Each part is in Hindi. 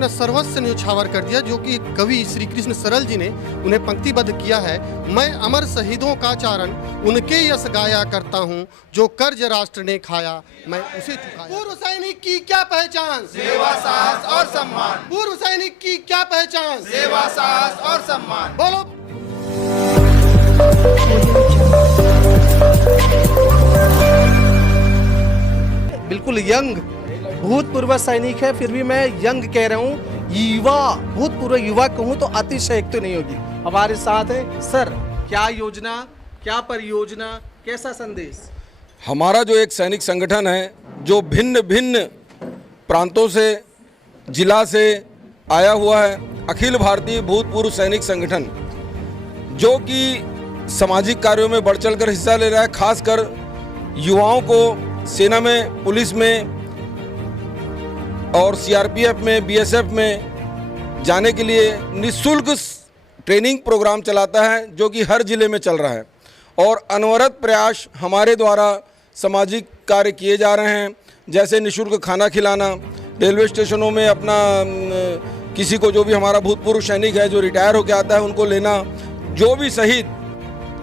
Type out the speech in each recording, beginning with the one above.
अपना सर्वस्व न्यौछावर कर दिया, जो कि कवि श्री कृष्ण सरल जी ने उन्हें पंक्तिबद्ध किया है। मैं अमर शहीदों का चारण उनके यश गाया करता हूँ, जो कर्ज राष्ट्र ने खाया मैं उसे चुकाया। पूर्व सैनिक की क्या पहचान, सेवा साहस और सम्मान। पूर्व सैनिक की क्या पहचान, सेवा साहस और सम्मान। बोलो। बिल्कुल यंग भूतपूर्व सैनिक है, फिर भी मैं यंग कह रहा हूँ, युवा भूतपूर्व युवा कहूँ तो अतिशयोक्ति तो नहीं होगी। हमारे साथ है सर, क्या योजना, क्या परियोजना, कैसा संदेश? हमारा जो एक सैनिक संगठन है जो भिन्न भिन्न प्रांतों से, जिला से आया हुआ है, अखिल भारतीय भूतपूर्व सैनिक संगठन, जो कि सामाजिक कार्यों में बढ़ चढ़ कर हिस्सा ले रहा है। खासकर युवाओं को सेना में, पुलिस में और सीआरपीएफ में, बीएसएफ में जाने के लिए निःशुल्क ट्रेनिंग प्रोग्राम चलाता है, जो कि हर जिले में चल रहा है। और अनवरत प्रयास हमारे द्वारा सामाजिक कार्य किए जा रहे हैं, जैसे निःशुल्क खाना खिलाना, रेलवे स्टेशनों में अपना किसी को, जो भी हमारा भूतपूर्व सैनिक है जो रिटायर होकर आता है, उनको लेना। जो भी शहीद,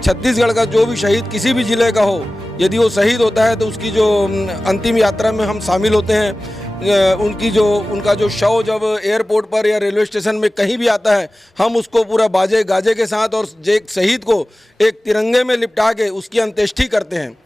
छत्तीसगढ़ का जो भी शहीद किसी भी ज़िले का हो, यदि वो शहीद होता है तो उसकी जो अंतिम यात्रा में हम शामिल होते हैं। उनका जो शव जब एयरपोर्ट पर या रेलवे स्टेशन में कहीं भी आता है, हम उसको पूरा बाजे गाजे के साथ और एक शहीद को एक तिरंगे में लिपटा के उसकी अंत्येष्टि करते हैं।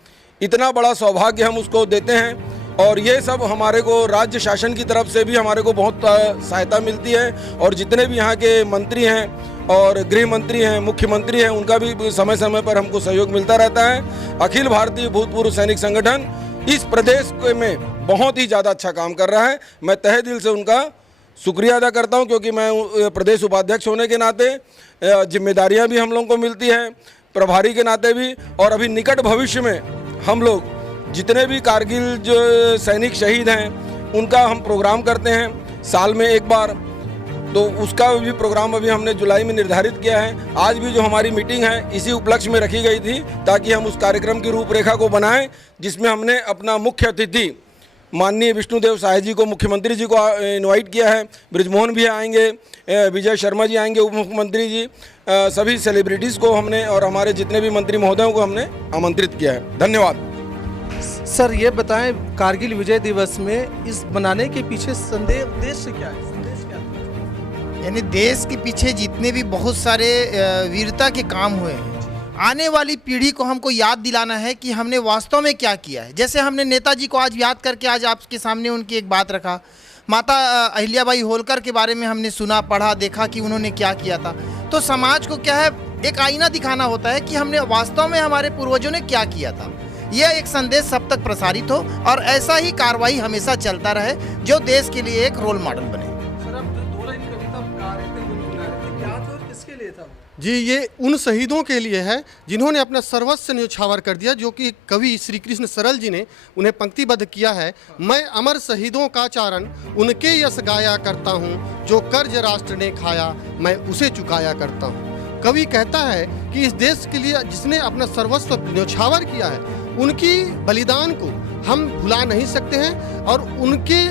इतना बड़ा सौभाग्य हम उसको देते हैं। और ये सब हमारे को राज्य शासन की तरफ से भी हमारे को बहुत सहायता मिलती है। और जितने भी यहाँ के मंत्री हैं और गृह मंत्री हैं, मुख्यमंत्री हैं, उनका भी समय समय पर हमको सहयोग मिलता रहता है। अखिल भारतीय भूतपूर्व सैनिक संगठन इस प्रदेश में बहुत ही ज़्यादा अच्छा काम कर रहा है। मैं तहे दिल से उनका शुक्रिया अदा करता हूं, क्योंकि मैं प्रदेश उपाध्यक्ष होने के नाते जिम्मेदारियां भी हम लोगों को मिलती हैं, प्रभारी के नाते भी। और अभी निकट भविष्य में हम लोग जितने भी कारगिल जो सैनिक शहीद हैं उनका हम प्रोग्राम करते हैं साल में एक बार, तो उसका भी प्रोग्राम अभी हमने जुलाई में निर्धारित किया है। आज भी जो हमारी मीटिंग है इसी उपलक्ष्य में रखी गई थी, ताकि हम उस कार्यक्रम की रूपरेखा को बनाएं, जिसमें हमने अपना मुख्य अतिथि माननीय विष्णुदेव साय जी को, मुख्यमंत्री जी को इनवाइट किया है। बृजमोहन भी आएंगे, विजय शर्मा जी आएंगे, उप मुख्यमंत्री जी, सभी सेलिब्रिटीज़ को हमने और हमारे जितने भी मंत्री महोदयों को हमने आमंत्रित किया है। धन्यवाद। सर ये बताएं, कारगिल विजय दिवस में इस बनाने के पीछे संदेश, उद्देश्य क्या है? यानी देश के पीछे जितने भी बहुत सारे वीरता के काम हुए हैं, आने वाली पीढ़ी को हमको याद दिलाना है कि हमने वास्तव में क्या किया है। जैसे हमने नेताजी को आज याद करके आज आपके सामने उनकी एक बात रखा, माता अहिल्याबाई होलकर के बारे में हमने सुना, पढ़ा, देखा कि उन्होंने क्या किया था। तो समाज को क्या है, एक आईना दिखाना होता है कि हमने वास्तव में हमारे पूर्वजों ने क्या किया था। यह एक संदेश सब तक प्रसारित हो और ऐसा ही कार्रवाई हमेशा चलता रहे, जो देश के लिए एक रोल मॉडल बने। जी, ये उन शहीदों के लिए है जिन्होंने अपना सर्वस्व न्यौछावर कर दिया, जो कि कवि श्री कृष्ण सरल जी ने उन्हें पंक्तिबद्ध किया है। मैं अमर शहीदों का चारण उनके यश गाया करता हूँ, जो कर्ज राष्ट्र ने खाया मैं उसे चुकाया करता हूँ। कवि कहता है कि इस देश के लिए जिसने अपना सर्वस्व न्यौछावर किया है, उनकी बलिदान को हम भुला नहीं सकते हैं। और उनके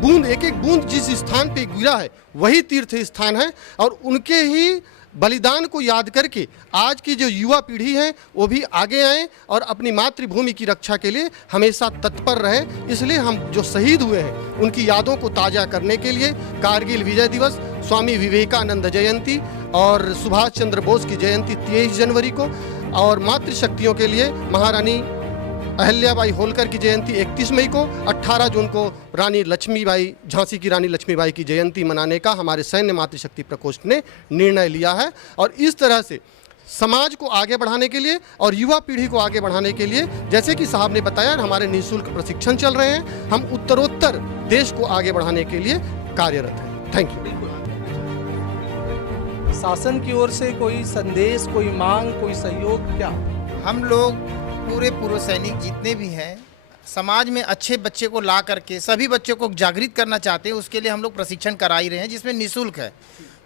बूंद, एक एक बूंद जिस स्थान पे गिरा है वही तीर्थ स्थान है। और उनके ही बलिदान को याद करके आज की जो युवा पीढ़ी है वो भी आगे आए और अपनी मातृभूमि की रक्षा के लिए हमेशा तत्पर रहे। इसलिए हम जो शहीद हुए हैं उनकी यादों को ताज़ा करने के लिए कारगिल विजय दिवस, स्वामी विवेकानंद जयंती और सुभाष चंद्र बोस की जयंती 23 जनवरी को, और मातृशक्तियों के लिए महारानी अहिल्याबाई होलकर की जयंती 31 मई को, 18 जून को रानी लक्ष्मीबाई, झांसी की रानी लक्ष्मीबाई की जयंती मनाने का हमारे सैन्य मातृशक्ति प्रकोष्ठ ने निर्णय लिया है। और इस तरह से समाज को आगे बढ़ाने के लिए और युवा पीढ़ी को आगे बढ़ाने के लिए, जैसे कि साहब ने बताया, हमारे निःशुल्क प्रशिक्षण चल रहे हैं। हम उत्तरोत्तर देश को आगे बढ़ाने के लिए कार्यरत हैं। Thank you. शासन की ओर से कोई संदेश, कोई मांग, कोई सहयोग क्या? हम लोग पूरे पूर्व सैनिक जितने भी हैं, समाज में अच्छे बच्चे को ला करके सभी बच्चों को जागृत करना चाहते हैं। उसके लिए हम लोग प्रशिक्षण करा ही रहे हैं, जिसमें निःशुल्क है।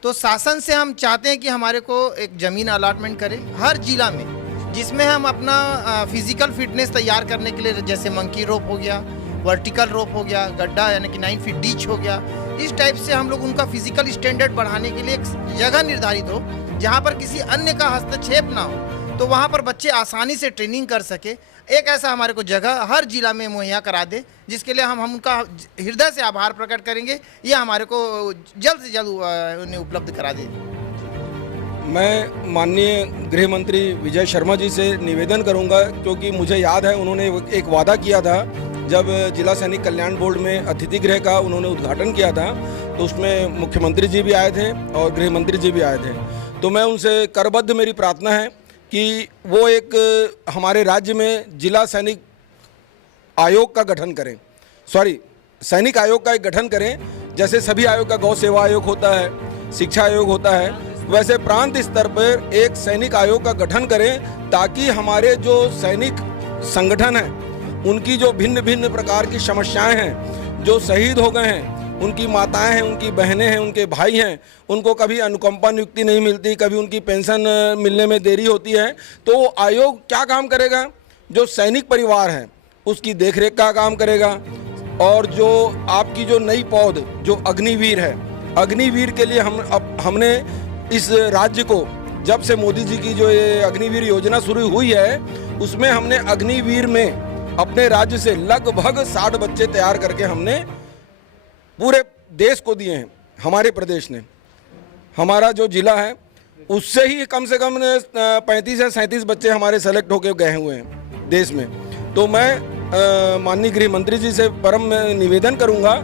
तो शासन से हम चाहते हैं कि हमारे को एक ज़मीन अलॉटमेंट करें हर जिला में, जिसमें हम अपना फिजिकल फिटनेस तैयार करने के लिए, जैसे मंकी रोप हो गया, वर्टिकल रोप हो गया, गड्ढा यानी कि 9 फीट डीच हो गया। इस टाइप से हम लोग उनका फिजिकल स्टैंडर्ड बढ़ाने के लिए एक जगह निर्धारित हो जहाँ पर किसी अन्य का हस्तक्षेप ना हो, तो वहाँ पर बच्चे आसानी से ट्रेनिंग कर सके। एक ऐसा हमारे को जगह हर जिला में मुहैया करा दे, जिसके लिए हम उनका हृदय से आभार प्रकट करेंगे। ये हमारे को जल्द से जल्द उन्हें उपलब्ध करा दे। मैं माननीय गृह मंत्री विजय शर्मा जी से निवेदन करूंगा, क्योंकि मुझे याद है उन्होंने एक वादा किया था जब जिला सैनिक कल्याण बोर्ड में अतिथि गृह का उन्होंने उद्घाटन किया था, तो उसमें मुख्यमंत्री जी भी आए थे और गृह मंत्री जी भी आए थे। तो मैं उनसे करबद्ध मेरी प्रार्थना है कि वो एक हमारे राज्य में जिला सैनिक आयोग का गठन करें, सैनिक आयोग का एक गठन करें। जैसे सभी आयोग का गौ सेवा आयोग होता है, शिक्षा आयोग होता है, वैसे प्रांत स्तर पर एक सैनिक आयोग का गठन करें, ताकि हमारे जो सैनिक संगठन हैं उनकी जो भिन्न भिन्न प्रकार की समस्याएं हैं, जो शहीद हो गए हैं, उनकी माताएं हैं, उनकी बहनें हैं, उनके भाई हैं, उनको कभी अनुकंपा नियुक्ति नहीं मिलती, कभी उनकी पेंशन मिलने में देरी होती है, तो आयोग क्या काम करेगा? जो सैनिक परिवार है उसकी देखरेख का काम करेगा। और जो आपकी जो नई पौध जो अग्निवीर है, अग्निवीर के लिए हमने इस राज्य को, जब से मोदी जी की जो ये अग्निवीर योजना शुरू हुई है, उसमें हमने अग्निवीर में अपने राज्य से लगभग 60 बच्चे तैयार करके हमने पूरे देश को दिए हैं। हमारे प्रदेश ने, हमारा जो जिला है उससे ही कम से कम 35 या 37 बच्चे हमारे सेलेक्ट होके गए हुए हैं देश में। तो मैं माननीय गृह मंत्री जी से परम निवेदन करूंगा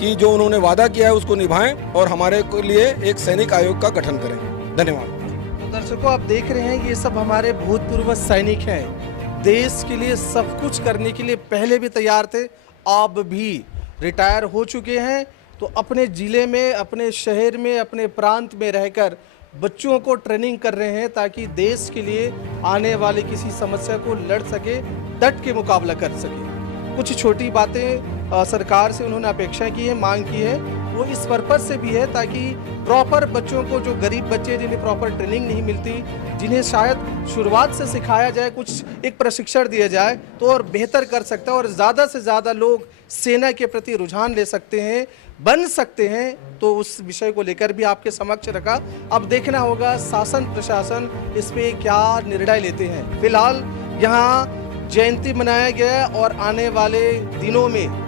कि जो उन्होंने वादा किया है उसको निभाएं और हमारे के लिए एक सैनिक आयोग का गठन करें। धन्यवाद। तो दर्शकों, आप देख रहे हैं कि ये सब हमारे भूतपूर्व सैनिक हैं। देश के लिए सब कुछ करने के लिए पहले भी तैयार थे, अब भी रिटायर हो चुके हैं, तो अपने ज़िले में, अपने शहर में, अपने प्रांत में रहकर बच्चों को ट्रेनिंग कर रहे हैं, ताकि देश के लिए आने वाली किसी समस्या को लड़ सके, डट के मुकाबला कर सके। कुछ छोटी बातें सरकार से उन्होंने अपेक्षा की है, मांग की है, वो इस पर्पज से भी है ताकि प्रॉपर बच्चों को, जो गरीब बच्चे जिन्हें प्रॉपर ट्रेनिंग नहीं मिलती, जिन्हें शायद शुरुआत से सिखाया जाए, कुछ एक प्रशिक्षण दिया जाए, तो और बेहतर कर सकता है और ज़्यादा से ज़्यादा लोग सेना के प्रति रुझान ले सकते हैं, बन सकते हैं। तो उस विषय को लेकर भी आपके समक्ष रखा। अब देखना होगा शासन प्रशासन इस पे क्या निर्णय लेते हैं। फिलहाल यहाँ जयंती मनाया गया और आने वाले दिनों में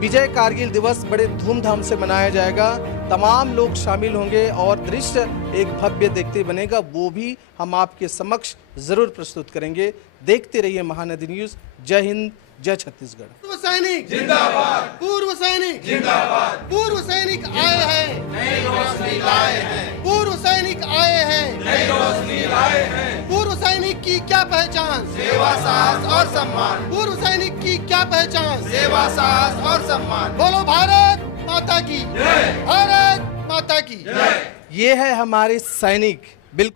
विजय कारगिल दिवस बड़े धूमधाम से मनाया जाएगा। तमाम लोग शामिल होंगे और दृश्य एक भव्य देखते बनेगा, वो भी हम आपके समक्ष जरूर प्रस्तुत करेंगे। देखते रहिए महानदी न्यूज़। जय हिंद, जय छत्तीसगढ़। पूर्व सैनिक जिंदाबाद, पूर्व सैनिक जिंदाबाद, पूर्व सैनिक आए हैं, नई रोशनी लाए हैं, पूर्व सैनिक आए हैं, नई रोशनी लाए हैं। पूर्व सैनिक की क्या पहचान? सेवा, साहस और सम्मान। पूर्व सैनिक की क्या पहचान? सेवा, साहस और सम्मान। बोलो भारत माता की जय, भारत माता की जय। ये है हमारे सैनिक। बिल्कुल।